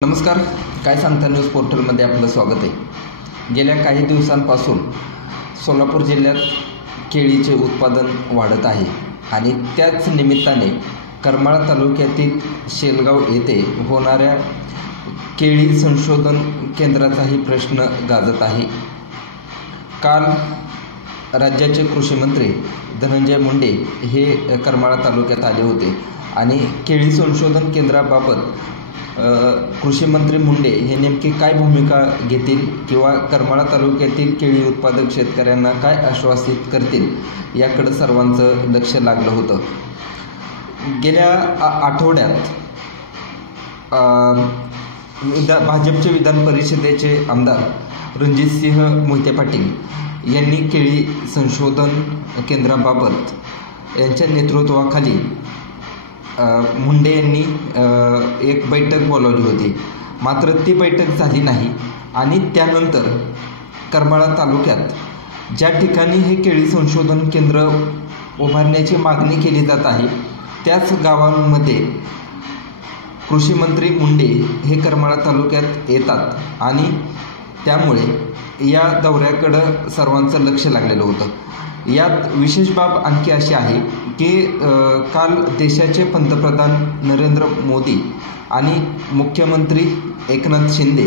नमस्कार, काय सांगता न्यूज पोर्टलमध्ये आपलं स्वागत आहे। गेल्या काही दिवसांपासून सोलापूर जिल्ह्यात केळीचे उत्पादन वाढत आहे आणि त्याच निमित्ताने करमाळा तालुक्यातील शेलगाव येथे होणाऱ्या केळी संशोधन केंद्राचाही प्रश्न गाजत आहे। काल राज्याचे कृषी मंत्री धनंजय मुंडे हे करमाळा तालुक्यात आले होते आणि केळी संशोधन केंद्राबाबत कृषी मंत्री मुंडे हे नेमकी काय भूमिका घेतील किंवा करमाळा तालुक्यातील केळी उत्पादक शेतकऱ्यांना काय आश्वासित करतील याकडे सर्वांचं लक्ष लागलं होतं। गेल्या आठवड्यात भाजपचे विधान परिषदेचे आमदार रणजितसिंह मोहिते पाटील यांनी केळी संशोधन केंद्राबाबत यांच्या नेतृत्वाखाली मुंडे यांनी एक बैठक बोलावली होती, मात्र ती बैठक झाली नाही आणि त्यानंतर करमाळा तालुक्यात ज्या ठिकाणी हे केळी संशोधन केंद्र उभारण्याची मागणी केली जात आहे त्याच गावांमध्ये कृषी मंत्री मुंडे हे करमाळा तालुक्यात येतात आणि त्यामुळे या दौऱ्याकडं सर्वांचं लक्ष लागलेलं होतं। यात विशेष बाब आणखी अशी आहे की काल देशाचे पंतप्रधान नरेंद्र मोदी आणि मुख्यमंत्री एकनाथ शिंदे,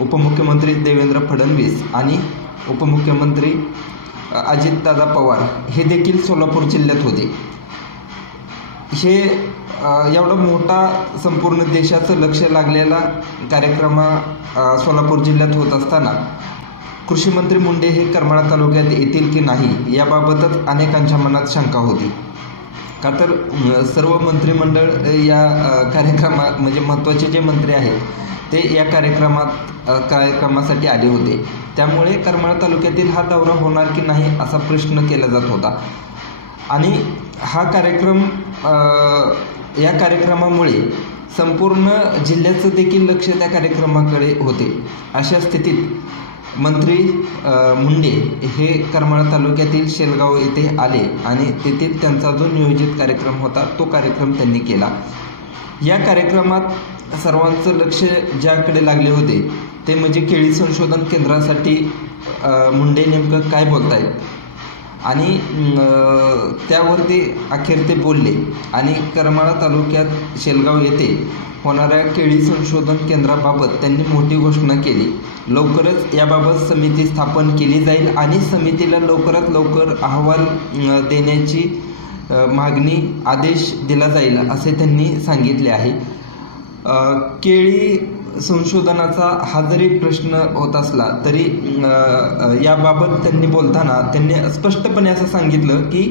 उपमुख्यमंत्री देवेंद्र फडणवीस आणि उपमुख्यमंत्री अजितदादा पवार हे देखील सोलापूर जिल्ह्यात होते। हे एवढा मोठा संपूर्ण देशाचं लक्ष लागलेला कार्यक्रम सोलापूर जिल्ह्यात होत असताना कृषी मंत्री मुंडे हे करमाळा तालुक्यात येतील की नाही याबाबतच अनेकांच्या मनात शंका होती। का तर सर्व मंत्रिमंडळ या कार्यक्रमात म्हणजे महत्त्वाचे जे मंत्री आहेत ते या कार्यक्रमासाठी आले होते, त्यामुळे करमाळा तालुक्यातील हा दौरा होणार की नाही असा प्रश्न केला जात होता आणि हा कार्यक्रम या कार्यक्रमामुळे संपूर्ण जिल्ह्याचं देखील लक्ष त्या कार्यक्रमाकडे होते। अशा स्थितीत मंत्री मुंडे हे करमाळा तालुक्यातील शेलगाव येथे आले आणि तेथील त्यांचा जो नियोजित कार्यक्रम होता तो कार्यक्रम त्यांनी केला। या कार्यक्रमात सर्वांचं लक्ष ज्याकडे लागले होते ते म्हणजे केळी संशोधन केंद्रासाठी मुंडे नेमकं काय बोलतायत आणि त्यावरती अखेर ते बोलले आणि करमाळा तालुक्यात शेलगाव येथे होणाऱ्या केळी संशोधन केंद्राबाबत त्यांनी मोठी घोषणा केली। लवकरच याबाबत समिती स्थापन केली जाईल आणि समितीला लवकरात लवकर अहवाल देण्याची मागणी आदेश दिला जाईल असे त्यांनी सांगितले आहे। केळी संशोधनाचा हा जरी प्रश्न होत असला तरी याबाबत त्यांनी बोलताना त्यांनी स्पष्टपणे असं सांगितलं की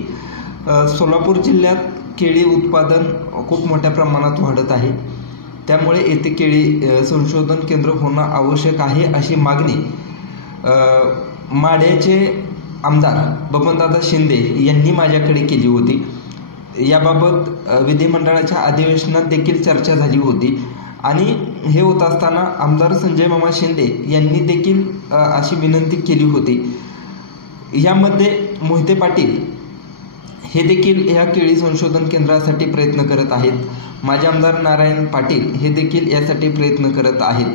सोलापूर जिल्ह्यात केळी उत्पादन खूप मोठ्या प्रमाणात वाढत आहे, त्यामुळे येथे केळी संशोधन केंद्र होणं आवश्यक आहे अशी मागणी माढ्याचे आमदार बबनदादा शिंदे यांनी माझ्याकडे केली होती। याबाबत विधिमंडळाच्या अधिवेशनात देखील चर्चा झाली होती आणि हे होत असताना आमदार संजय मामा शिंदे यांनी देखील अशी विनंती केली होती। यामध्ये मोहिते पाटील हे देखील या केळी संशोधन केंद्रासाठी प्रयत्न करत आहेत, माजी आमदार नारायण पाटील हे देखील यासाठी प्रयत्न करत आहेत,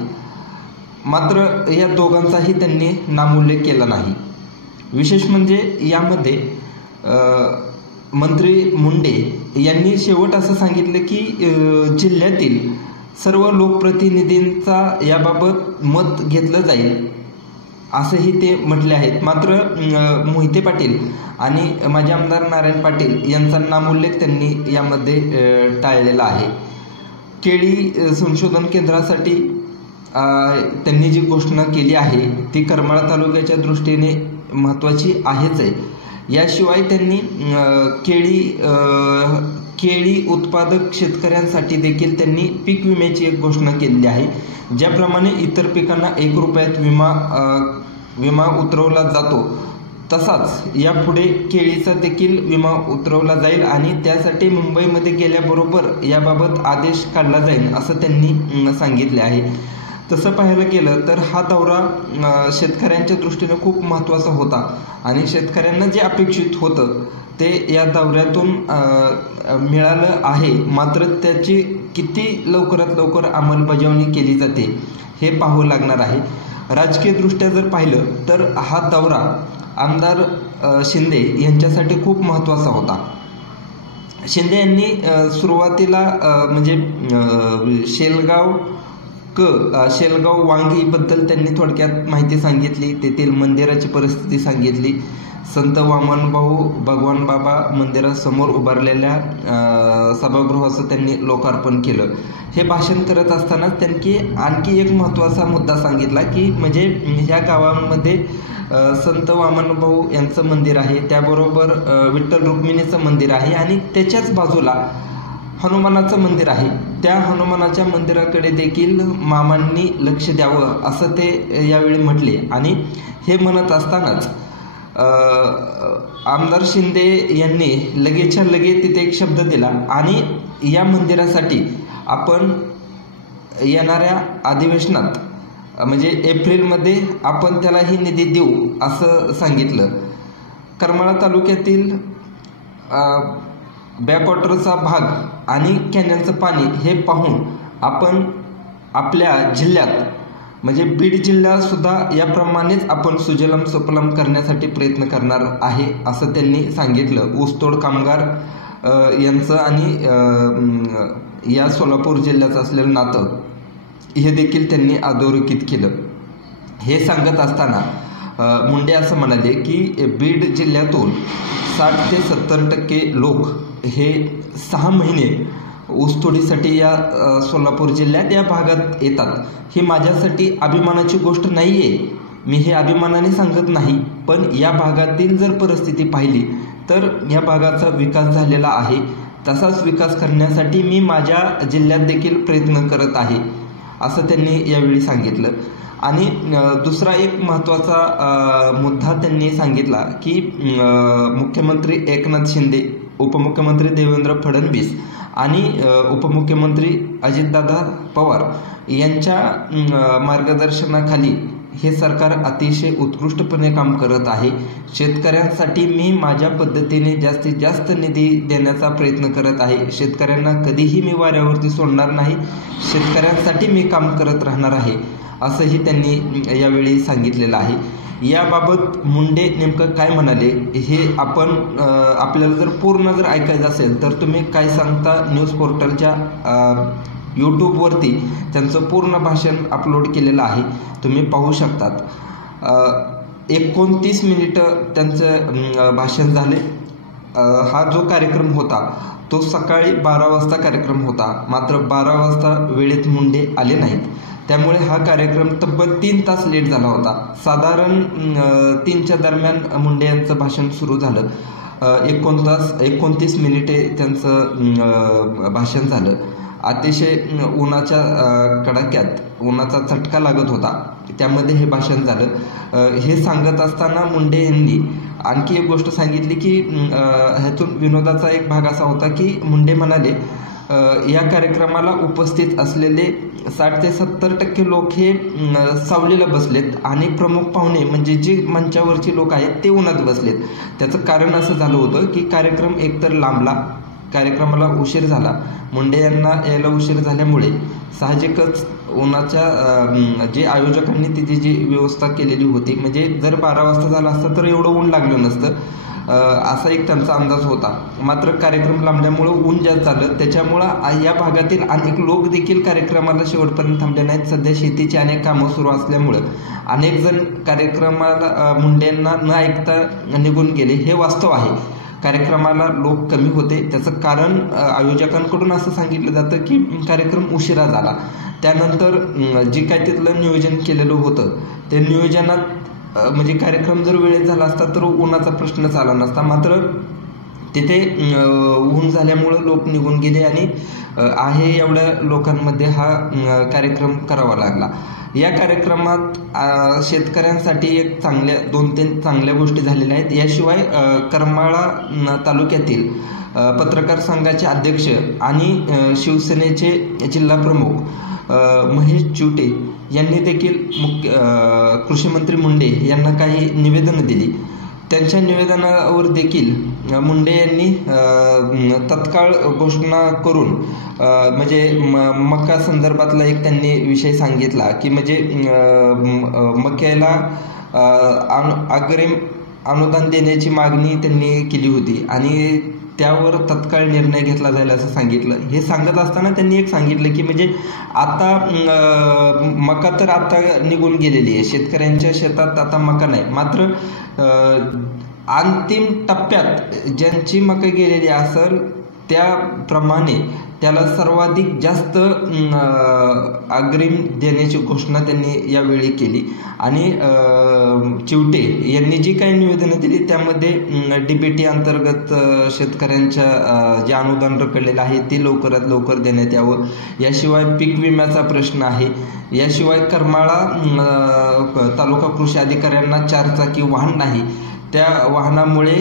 मात्र या दोघांचाही त्यांनी नामोल्लेख केला नाही। विशेष म्हणजे यामध्ये मंत्री मुंडे यांनी शेवट असं सांगितलं की जिल्ह्यातील सर्व लोकप्रतिनिधींचा याबाबत मत घेतलं जाईल असंही ते म्हटले आहेत, मात्र मोहिते पाटील आणि माजी आमदार नारायण पाटील यांचा नामोल्लेख त्यांनी यामध्ये टाळलेला आहे। केळी संशोधन केंद्रासाठी त्यांनी जी घोषणा केली आहे ती करमाळा तालुक्याच्या दृष्टीने महत्त्वाची आहेच आहे। याशिवाय त्यांनी केळी उत्पादक शेतकऱ्यांसाठी देखील त्यांनी पीक विम्याची एक घोषणा केलेली आहे। ज्याप्रमाणे इतर पिकांना 1 रुपयात विमा उतरवला जातो तसाच यापुढे केळीचा देखील विमा उतरवला जाईल आणि त्यासाठी मुंबईमध्ये गेल्याबरोबर याबाबत आदेश काढला जाईल असं त्यांनी सांगितले आहे। तसं पाहायला गेलं तर हा दौरा शेतकऱ्यांच्या दृष्टीने खूप महत्त्वाचा होता आणि शेतकऱ्यांना जे अपेक्षित होतं ते या दौऱ्यातून मिळालं आहे, मात्र त्याची किती लवकरात लवकर अंमलबजावणी केली जाते हे पाहावं लागणार आहे. राजकीयदृष्ट्या जर पाहिलं तर हा दौरा आमदार शिंदे यांच्यासाठी खूप महत्त्वाचा होता. शिंदे यांनी सुरुवातीला म्हणजे शेलगाव वांगीबद्दल त्यांनी थोडक्यात माहिती सांगितली, तेथील मंदिराची परिस्थिती सांगितली. संत वामनभाऊ भगवान बाबा मंदिरासमोर उभारलेल्या सभागृहाचं त्यांनी लोकार्पण केलं. हे भाषण करत असताना त्यांनी आणखी एक महत्त्वाचा मुद्दा सांगितला की म्हणजे ह्या गावामध्ये संत वामनभाऊ यांचं मंदिर आहे, त्याबरोबर विठ्ठल रुक्मिणीचं मंदिर आहे आणि त्याच्याच बाजूला हनुमानाचं मंदिर आहे. त्या हनुमानाच्या मंदिराकडे देखील मामांनी लक्ष द्यावं असं ते यावेळी म्हटले. आणि हे म्हणत असतानाच आमदार शिंदे यांनी लगेचच्या लगेच तिथे एक शब्द दिला आणि या मंदिरासाठी आपण येणाऱ्या अधिवेशनात म्हणजे एप्रिलमध्ये आपण त्यालाही निधी देऊ असं सांगितलं. करमाळा तालुक्यातील बॅकवॉटरचा भाग आणि कॅनलचं पाणी हे पाहून आपण आपल्या जिल्ह्यात म्हणजे बीड जिल्हासुद्धा याप्रमाणेच आपण सुजलाम सुफलाम करण्यासाठी प्रयत्न करणार आहे असं त्यांनी सांगितलं. ऊसतोड कामगार यांचं आणि या सोलापूर जिल्ह्याचं असलेलं नातं हे देखील त्यांनी अधोरेखित केलं. हे सांगत असताना मुंडे असं म्हणाले की बीड जिल्ह्यातून 60 ते 70% लोक हे 6 महिने ऊसतोडीसाठी या सोलापूर जिल्ह्यात या भागात येतात. ही माझ्यासाठी अभिमानाची गोष्ट नाही आहे, मी हे अभिमानाने सांगत नाही, पण या भागातील जर परिस्थिती पाहिली तर या भागाचा विकास झालेला आहे. तसाच विकास करण्यासाठी मी माझ्या जिल्ह्यात देखील प्रयत्न करत आहे असं त्यांनी यावेळी सांगितलं. आणि दुसरा एक महत्त्वाचा मुद्दा त्यांनी सांगितला की मुख्यमंत्री एकनाथ शिंदे, उपमुख्यमंत्री देवेंद्र फडणवीस आणि उपमुख्यमंत्री अजितदादा पवार यांच्या मार्गदर्शनाखाली हे सरकार अतिशय उत्कृष्टपणे काम करत आहे. शेतकऱ्यांसाठी मी माझ्या पद्धतीने जास्तीत जास्त निधी देण्याचा प्रयत्न करत आहे. शेतकऱ्यांना कधीही मी वाऱ्यावरती सोडणार नाही, शेतकऱ्यांसाठी मी काम करत राहणार आहे असंही त्यांनी यावेळी सांगितलेलं आहे. याबाबत मुंडे नेमकं काय म्हणाले हे आपण आपल्याला जर पूर्ण जर ऐकायचं असेल तर तुम्ही काय सांगता न्यूज पोर्टलच्या यूट्यूबवरती त्यांचं पूर्ण भाषण अपलोड केलेलं आहे, तुम्ही पाहू शकतात. 29 मिनिटं त्यांचं भाषण झाले. हा जो कार्यक्रम होता तो सकाळी 12 वाजता कार्यक्रम होता, मात्र 12 वाजता वेळेत मुंडे आले नाहीत. त्यामुळे हा कार्यक्रम तब्बल 3 तास लेट झाला होता. साधारण 3च्या दरम्यान मुंडे यांचं भाषण सुरू झालं. 29 मिनिटे त्यांचं भाषण झालं. अतिशय उन्हाच्या कडाक्यात उन्हाचा चटका लागत होता, त्यामध्ये हे भाषण झालं. हे सांगत असताना मुंडे यांनी आणखी एक गोष्ट सांगितली की ह्यातून विनोदाचा एक भाग असा होता की मुंडे म्हणाले या कार्यक्रमाला उपस्थित असलेले 60 ते 70% लोक हे सावलीला बसलेत आणि प्रमुख पाहुणे म्हणजे जे मंचावरचे लोक आहेत ते उन्हात बसलेत. त्याचं कारण असं झालं होतं की कार्यक्रम एकतर लांबला, कार्यक्रमाला उशीर झाला. मुंडे यांना यायला उशीर झाल्यामुळे साहजिकच उन्हाच्या जे आयोजकांनी तिची जी व्यवस्था केलेली होती म्हणजे जर 12 वाजता झाला असता तर एवढं ऊन लागलं नसतं असा एक त्यांचा अंदाज होता. मात्र कार्यक्रम लांबल्यामुळं ऊन जास्त झालं, त्याच्यामुळं या भागातील अनेक लोक देखील कार्यक्रमाला शेवटपर्यंत थांबले नाहीत. सध्या शेतीची अनेक कामं सुरू असल्यामुळं अनेक जण कार्यक्रमाला मुंडेंना न ऐकता निघून गेले. हे वास्तव आहे. कार्यक्रमाला लोक कमी होते, त्याचं कारण आयोजकांकडून असं सांगितलं जातं की कार्यक्रम उशिरा झाला. त्यानंतर जे काय तिथलं नियोजन केलेलं होतं ते नियोजनात म्हणजे कार्यक्रम जर वेळेत झाला असता तर उन्हाचा प्रश्नच आला नसता. मात्र तिथे ऊन झाल्यामुळं लोक निघून गेले आणि आहे एवढ्या लोकांमध्ये हा कार्यक्रम करावा लागला. या कार्यक्रमात शेतकऱ्यांसाठी एक 2-3 चांगल्या गोष्टी झालेल्या आहेत. याशिवाय करमाळा तालुक्यातील पत्रकार संघाचे अध्यक्ष आणि शिवसेनेचे जिल्हाप्रमुख महेश चिवटे यांनी देखील कृषी मंत्री मुंडे यांना काही निवेदनं दिली. त्यांच्या निवेदनावर देखील मुंडे यांनी तत्काळ घोषणा करून म्हणजे मका संदर्भातला एक त्यांनी विषय सांगितला की म्हणजे मक्याला अग्रिम अनुदान देण्याची मागणी त्यांनी केली होती आणि त्यावर तत्काळ निर्णय घेतला जाईल असं सांगितलं. हे सांगत असताना त्यांनी एक सांगितलं की म्हणजे आता मका तर आता निघून गेलेली आहे, शेतकऱ्यांच्या शेतात आता मका नाही, मात्र अंतिम टप्प्यात ज्यांची मका गेलेली असेल त्याप्रमाणे त्याला सर्वाधिक जास्त अग्रिम देण्याची घोषणा त्यांनी यावेळी केली. आणि चिवटे यांनी जी काही निवेदनं दिली त्यामध्ये DBT अंतर्गत शेतकऱ्यांच्या जे अनुदान रखडलेलं आहे ते लवकरात लवकर देण्यात यावं. याशिवाय पीक विम्याचा प्रश्न आहे. याशिवाय करमाळा तालुका कृषी अधिकाऱ्यांना 4 चाकी वाहन नाही, त्या वाहनामुळे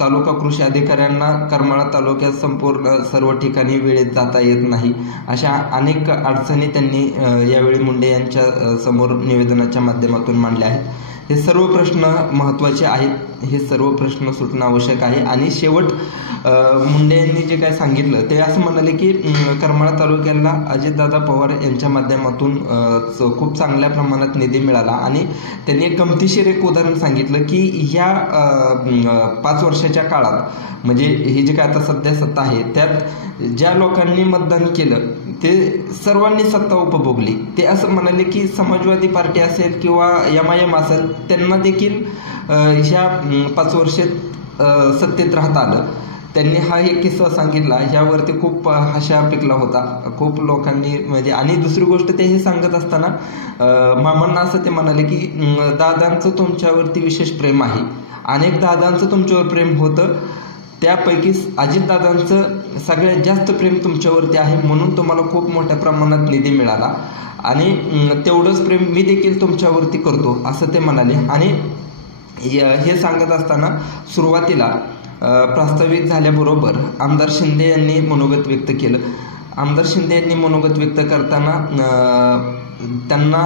तालुका कृषी अधिकाऱ्यांना करमाळा तालुक्यात संपूर्ण सर्व ठिकाणी वेळेत जाता येत नाही. अशा अनेक अडचणी त्यांनी यावेळी मुंडे यांच्या समोर निवेदनाच्या माध्यमातून मांडल्या आहेत. हे सर्व प्रश्न महत्त्वाचे आहेत, हे सर्व प्रश्न सुटणं आवश्यक आहे. आणि शेवट मुंडे यांनी जे काय सांगितलं ते असं म्हणाले की करमाळा तालुक्याला अजितदादा पवार यांच्या माध्यमातून खूप चांगल्या प्रमाणात निधी मिळाला. आणि त्यांनी एक गमतीशीर एक उदाहरण सांगितलं की ह्या 5 वर्षाच्या काळात म्हणजे ही जी काय आता सध्या सत्ता आहे त्यात ज्या लोकांनी मतदान केलं ते सर्वांनी सत्ता उपभोगली. ते असं म्हणाले की समाजवादी पार्टी असेल किंवा MIM असेल त्यांना देखील ह्या 5 वर्षात सत्तेत राहता आलं. त्यांनी हा एक किस्सा सांगितला, ह्यावरती खूप हशा पिकला होता खूप लोकांनी म्हणजे. आणि दुसरी गोष्ट ते हे सांगत असताना मामांना असं ते म्हणाले की दादांचं तुमच्यावरती विशेष प्रेम आहे, अनेक दादांचं तुमच्यावर प्रेम होतं, त्यापैकी अजितदादांचं सगळ्यात जास्त प्रेम तुमच्यावरती आहे, म्हणून तुम्हाला खूप मोठ्या प्रमाणात निधी मिळाला आणि तेवढंच प्रेम मी देखील तुमच्यावरती करतो असं ते म्हणाले. आणि हे सांगत असताना सुरुवातीला प्रास्ताविक झाल्याबरोबर आमदार शिंदे यांनी मनोगत व्यक्त केलं. आमदार शिंदे यांनी मनोगत व्यक्त करताना त्यांना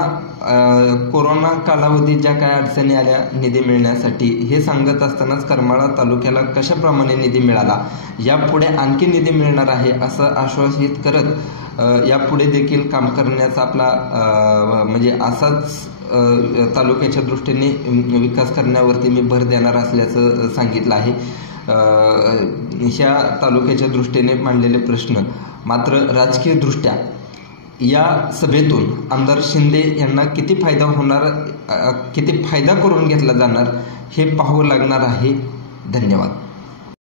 कोरोना कालावधीत ज्या काय अडचणी आल्या निधी मिळण्यासाठी हे सांगत असतानाच करमाळा तालुक्याला कशाप्रमाणे निधी मिळाला, यापुढे आणखी निधी मिळणार आहे असं आश्वासित करत यापुढे देखील काम करण्याचा आपला म्हणजे असाच तालुक्याच्या दृष्टीने विकास करण्यावरती मी भर देणार असल्याचं सांगितलं आहे. ह्या तालुक्याच्या दृष्टीने मांडलेले प्रश्न मात्र राजकीय दृष्ट्या या सभेतून आमदार शिंदे यांना किती फायदा होणार, किती फायदा करून घेतला जाणार हे पाहावं लागणार आहे. धन्यवाद.